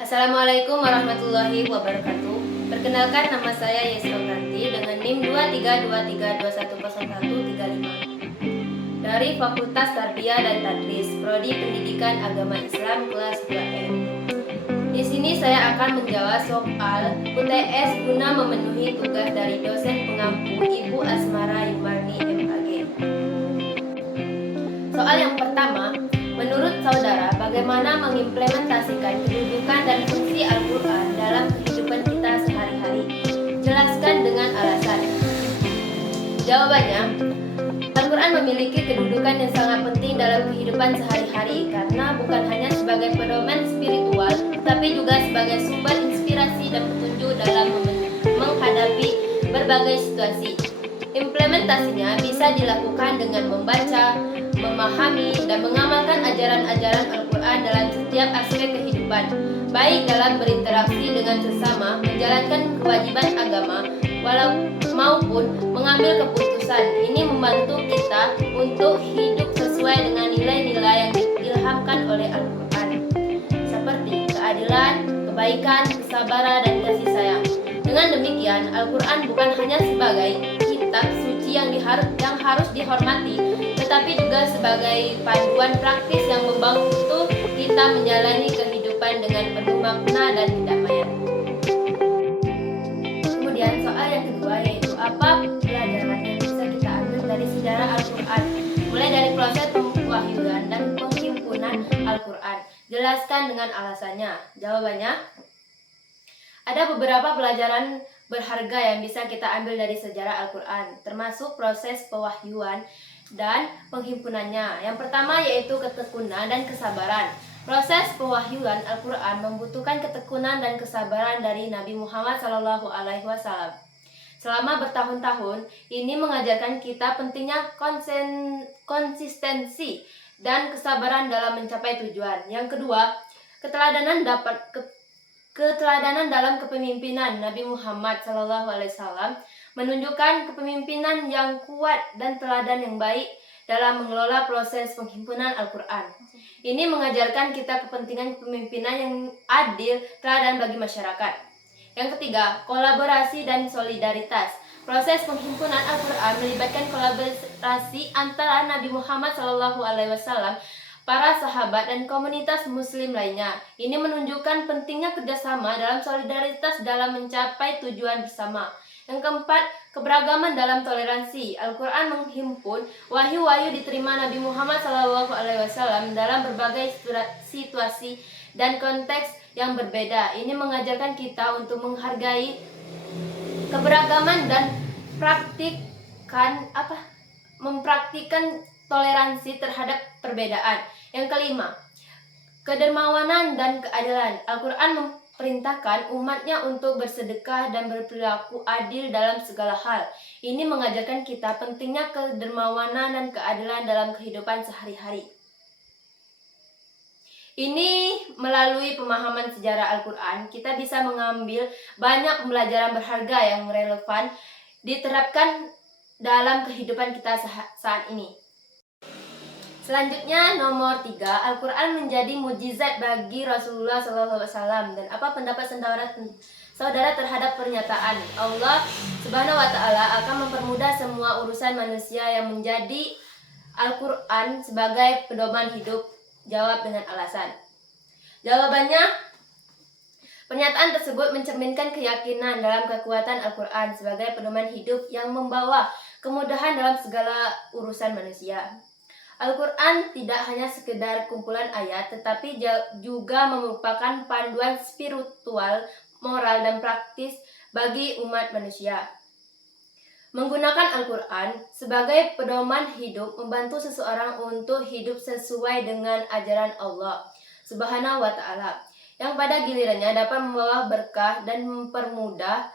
Assalamualaikum warahmatullahi wabarakatuh. Perkenalkan, nama saya Yesra Tanti dengan NIM 2323210135 dari Fakultas Tarbiyah dan Tadris, Prodi Pendidikan Agama Islam kelas 2M. Di sini saya akan menjawab soal UTS guna memenuhi tugas dari dosen pengampu Ibu Asmara Yumarni MAG. Soal yang pertama, menurut saudara, bagaimana mengimplementasikan kedudukan dan fungsi Al-Quran dalam kehidupan kita sehari-hari? Jelaskan dengan alasan. Jawabannya, Al-Quran memiliki kedudukan yang sangat penting dalam kehidupan sehari-hari karena bukan hanya sebagai pedoman spiritual, tapi juga sebagai sumber inspirasi dan petunjuk dalam menghadapi berbagai situasi. Implementasinya bisa dilakukan dengan membaca, memahami, dan mengamalkan ajaran-ajaran Al-Quran dalam setiap aspek kehidupan, baik dalam berinteraksi dengan sesama, menjalankan kewajiban agama, maupun mengambil keputusan. Ini membantu kita untuk hidup sesuai dengan nilai-nilai yang diilhamkan oleh Al-Quran, seperti keadilan, kebaikan, kesabaran, dan kasih sayang. Dengan demikian, Al-Quran bukan hanya sebagai kitab suci yang harus dihormati, tetapi juga sebagai panduan praktis yang membantu kita menjalani kehidupan dengan penuh makna dan kedamaian. Kemudian soal yang kedua, yaitu apa pelajaran yang bisa kita ambil dari sejarah Al-Quran, mulai dari proses pewahyuan dan penghimpunan Al-Quran. Jelaskan dengan alasannya. Jawabannya, ada beberapa pelajaran berharga yang bisa kita ambil dari sejarah Al-Quran, termasuk proses pewahyuan dan penghimpunannya. Yang pertama yaitu ketekunan dan kesabaran. Proses pewahyuan Al-Quran membutuhkan ketekunan dan kesabaran dari Nabi Muhammad SAW. Selama bertahun-tahun, ini mengajarkan kita pentingnya konsistensi dan kesabaran dalam mencapai tujuan. Yang kedua, keteladanan dalam kepemimpinan Nabi Muhammad SAW menunjukkan kepemimpinan yang kuat dan teladan yang baik dalam mengelola proses penghimpunan Al-Quran. Ini mengajarkan kita kepentingan kepemimpinan yang adil, teladan bagi masyarakat. Yang ketiga, kolaborasi dan solidaritas. Proses penghimpunan Al-Quran melibatkan kolaborasi antara Nabi Muhammad SAW, para sahabat, dan komunitas muslim lainnya. Ini menunjukkan pentingnya kerjasama dalam solidaritas dalam mencapai tujuan bersama. Yang keempat, keberagaman dalam toleransi. Al-Quran menghimpun wahyu-wahyu diterima Nabi Muhammad SAW dalam berbagai situasi dan konteks yang berbeda. Ini mengajarkan kita untuk menghargai keberagaman dan mempraktikkan toleransi terhadap perbedaan. Yang kelima, kedermawanan dan keadilan. Al-Quran memperintahkan umatnya untuk bersedekah dan berperilaku adil dalam segala hal. Ini mengajarkan kita pentingnya kedermawanan dan keadilan dalam kehidupan sehari-hari. Ini melalui pemahaman sejarah Al-Quran, kita bisa mengambil banyak pembelajaran berharga yang relevan diterapkan dalam kehidupan kita saat ini. Selanjutnya, nomor 3, Al-Quran menjadi mujizat bagi Rasulullah SAW. Dan apa pendapat saudara terhadap pernyataan Allah Subhanahu wa Ta'ala akan mempermudah semua urusan manusia yang menjadi Al-Quran sebagai pedoman hidup? Jawab dengan alasan. Jawabannya, pernyataan tersebut mencerminkan keyakinan dalam kekuatan Al-Quran sebagai pedoman hidup yang membawa kemudahan dalam segala urusan manusia. Al-Quran tidak hanya sekedar kumpulan ayat, tetapi juga merupakan panduan spiritual, moral, dan praktis bagi umat manusia. Menggunakan Al-Quran sebagai pedoman hidup membantu seseorang untuk hidup sesuai dengan ajaran Allah Subhanahu wa Ta'ala, yang pada gilirannya dapat membawa berkah dan mempermudah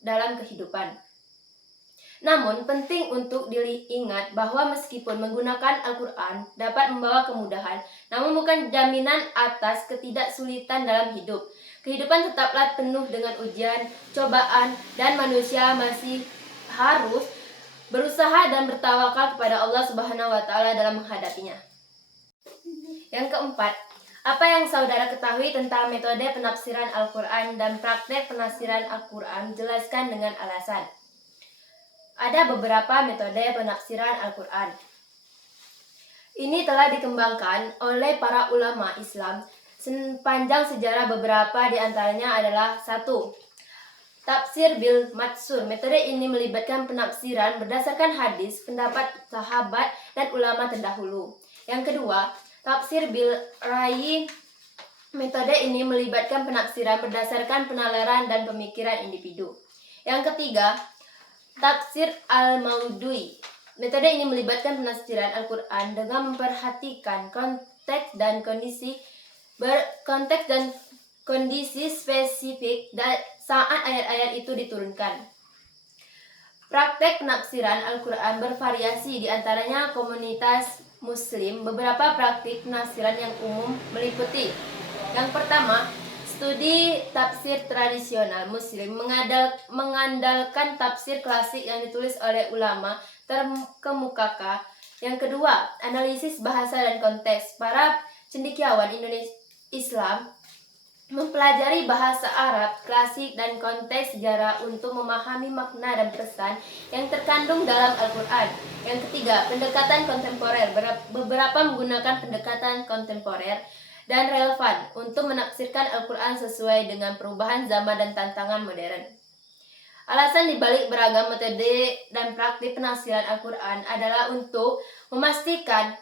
dalam kehidupan. Namun, penting untuk diingat bahwa meskipun menggunakan Al-Quran dapat membawa kemudahan, namun bukan jaminan atas ketidaksulitan dalam hidup. Kehidupan tetaplah penuh dengan ujian, cobaan, dan manusia masih harus berusaha dan bertawakal kepada Allah Subhanahu wa Ta'ala dalam menghadapinya. Yang keempat, Apa yang saudara ketahui tentang metode penafsiran Al-Quran dan praktek penafsiran Al-Quran? Jelaskan dengan alasan. Ada beberapa metode penafsiran Al-Quran. Ini telah dikembangkan oleh para ulama Islam sepanjang sejarah. Beberapa di antaranya adalah: 1. Tafsir bil matsur. Metode ini melibatkan penafsiran berdasarkan hadis, pendapat sahabat dan ulama terdahulu. Yang kedua, tafsir bil rayi. Metode ini melibatkan penafsiran berdasarkan penalaran dan pemikiran individu. Yang ketiga, tafsir al-maudui. Metode ini melibatkan penafsiran Al-Quran dengan memperhatikan konteks dan kondisi spesifik saat ayat-ayat itu diturunkan. Praktek penafsiran Al-Quran bervariasi, di antaranya komunitas Muslim. Beberapa praktik penafsiran yang umum meliputi: yang pertama, studi tafsir tradisional Muslim mengandalkan tafsir klasik yang ditulis oleh ulama terkemuka. Yang kedua, analisis bahasa dan konteks. Para cendekiawan Indonesia Islam mempelajari bahasa Arab klasik dan konteks sejarah untuk memahami makna dan pesan yang terkandung dalam Al-Quran. Yang ketiga, pendekatan kontemporer. Beberapa menggunakan pendekatan kontemporer dan relevan untuk menafsirkan Al-Quran sesuai dengan perubahan zaman dan tantangan modern. Alasan dibalik beragam metode dan praktik penafsiran Al-Quran adalah untuk memastikan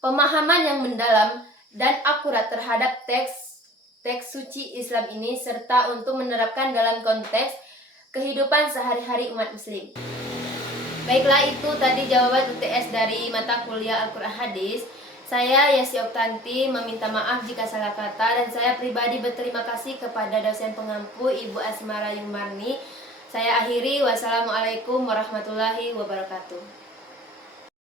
pemahaman yang mendalam dan akurat terhadap teks suci Islam ini, serta untuk menerapkan dalam konteks kehidupan sehari-hari umat Muslim. Baiklah, itu tadi jawaban UTS dari mata kuliah Al-Quran Hadis. Saya Yasi Oktanti meminta maaf jika salah kata, dan saya pribadi berterima kasih kepada dosen pengampu Ibu Asmara Yumarni. Saya akhiri, wassalamualaikum warahmatullahi wabarakatuh.